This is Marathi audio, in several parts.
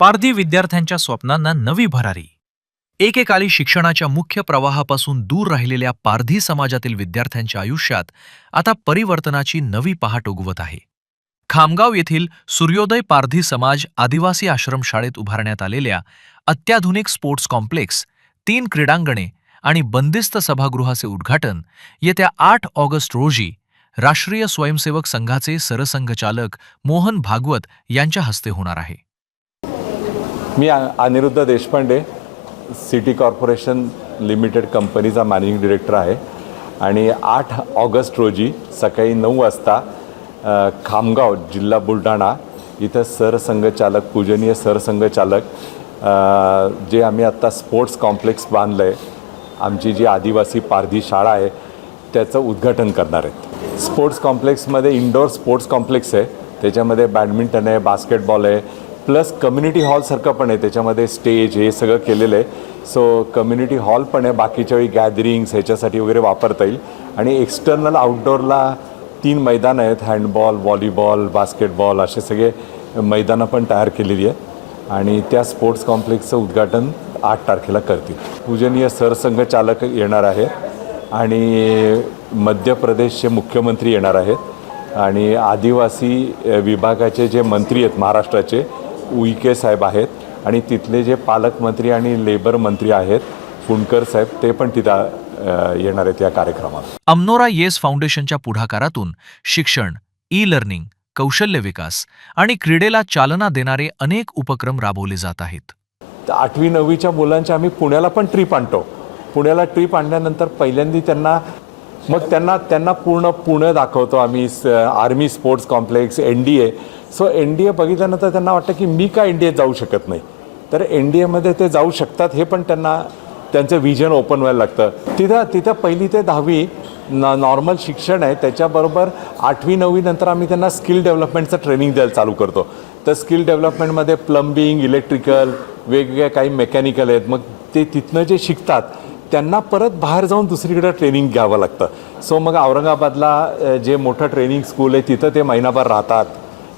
पारधी विद्यार्थ्यांच्या स्वप्नांना नवी भरारी. एकेकाळी शिक्षणाच्या मुख्य प्रवाहापासून दूर राहिलेल्या पारधी समाजातील विद्यार्थ्यांच्या आयुष्यात आता परिवर्तनाची नवी पहाट उगवत आहे. खामगाव येथील सूर्योदय पारधी समाज आदिवासी आश्रमशाळेत उभारण्यात आलेल्या अत्याधुनिक स्पोर्ट्स कॉम्प्लेक्स, 3 क्रीडांगणे आणि बंदिस्त सभागृहाचे उद्घाटन येत्या 8 ऑगस्ट रोजी राष्ट्रीय स्वयंसेवक संघाचे सरसंघचालक मोहन भागवत यांच्या हस्ते होणार आहे. मी Aniruddha Deshpande, city corporation limited कंपनीचा मॅनेजिंग डायरेक्टर आहे आणि 8 ऑगस्ट रोजी सकाळी 9 वाजता खामगाव, जिल्हा बुलढाणा इथं सरसंघचालक, पूजनीय सरसंघचालक जे आम्ही आत्ता स्पोर्ट्स कॉम्प्लेक्स बांधलं आहे, आमची जी आदिवासी पारधी शाळा आहे त्याचं उद्घाटन करणार आहेत. स्पोर्ट्स कॉम्प्लेक्समध्ये इंडोर स्पोर्ट्स कॉम्प्लेक्स आहे, त्याच्यामध्ये बॅडमिंटन आहे, बास्केटबॉल आहे, प्लस कम्युनिटी हॉलसारखं पण आहे, त्याच्यामध्ये स्टेज हे सगळं केलेलं आहे. सो कम्युनिटी हॉल पण आहे, बाकीच्या वेळी गॅदरिंग्स ह्याच्यासाठी वगैरे वापरता येईल. आणि एक्सटर्नल आउटडोअरला 3 मैदानं आहेत, हँडबॉल, व्हॉलीबॉल, बास्केटबॉल असे सगळे मैदानं पण तयार केलेली आहेत आणि त्या स्पोर्ट्स कॉम्प्लेक्सचं उद्घाटन 8 तारखेला करतील. पूजनीय सरसंघचालक येणार आहेत आणि मध्य प्रदेशचे मुख्यमंत्री येणार आहेत आणि आदिवासी विभागाचे जे मंत्री आहेत महाराष्ट्राचे, उईके साहेब आहेत आणि तिथले जे पालकमंत्री आणि लेबर मंत्री आहेत, फुंडकर साहेब, ते पण तिथं येणार आहेत या कार्यक्रमात. अमनोरा येस फाउंडेशनच्या पुढाकारातून शिक्षण, ई-लर्निंग, कौशल्य विकास आणि क्रीडेला चालना देणारे अनेक उपक्रम राबवले जात आहेत. 8वी 9वीच्या मुलांच्या आम्ही पुण्याला पण ट्रिप आणतो. पुण्याला ट्रिप आणल्यानंतर पहिल्यांदा त्यांना पूर्ण पुणे दाखवतो आम्ही. Army sports complex, NDA. So NDA बघितल्यानंतर त्यांना वाटतं की मी का NDA जाऊ शकत नाही, तर NDAमध्ये ते जाऊ शकतात. हे पण त्यांना त्यांचं विजन ओपन व्हायला लागतं. तिथं 1ली ते 10वी नॉर्मल शिक्षण आहे, त्याच्याबरोबर 8वी 9वी नंतर आम्ही त्यांना स्किल डेव्हलपमेंटचं ट्रेनिंग द्यायला चालू करतो. तर स्किल डेव्हलपमेंटमध्ये प्लंबिंग, इलेक्ट्रिकल, वेगवेगळे काही मेकॅनिकल आहेत. मग ते तिथनं जे शिकतात त्यांना परत बाहेर जाऊन दुसरीकडे ट्रेनिंग घ्यावं लागतं. सो मग औरंगाबादला जे मोठं ट्रेनिंग स्कूल आहे तिथं ते महिनाभर राहतात.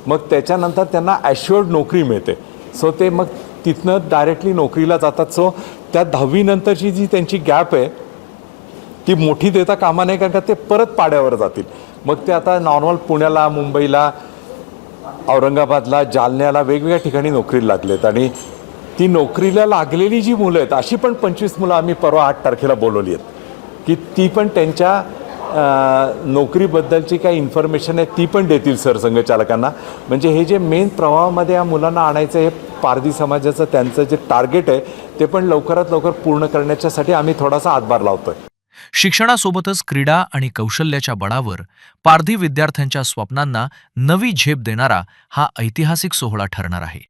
मग त्याच्यानंतर त्यांना ॲश्युअर्ड नोकरी मिळते. सो ते मग तिथनं डायरेक्टली नोकरीला जातात. सो त्या 10वी नंतरची जी त्यांची गॅप आहे ती मोठी देता कामा नये, कारण का ते परत पाड्यावर जातील. मग ते आता नॉर्मल पुण्याला, मुंबईला, औरंगाबादला, जालन्याला वेगवेगळ्या ठिकाणी नोकरीला लागलेत आणि ती नोकरीला लागलेली जी मुलं आहेत अशी पण 25 मुलं आम्ही परवा 8 तारखेला बोलवली आहेत की ती पण त्यांच्या नोकरीबद्दलची काही इन्फॉर्मेशन आहे ती पण देतील सरसंघचालकांना. म्हणजे हे जे मेन प्रवाहामध्ये या मुलांना आणायचं, हे पारधी समाजाचं त्यांचं जे टार्गेट आहे ते पण लवकरात लवकर पूर्ण करण्याच्यासाठी आम्ही थोडासा हातभार लावतोय. शिक्षणासोबतच क्रीडा आणि कौशल्याच्या बळावर पारधी विद्यार्थ्यांच्या स्वप्नांना नवी झेप देणारा हा ऐतिहासिक सोहळा ठरणार आहे.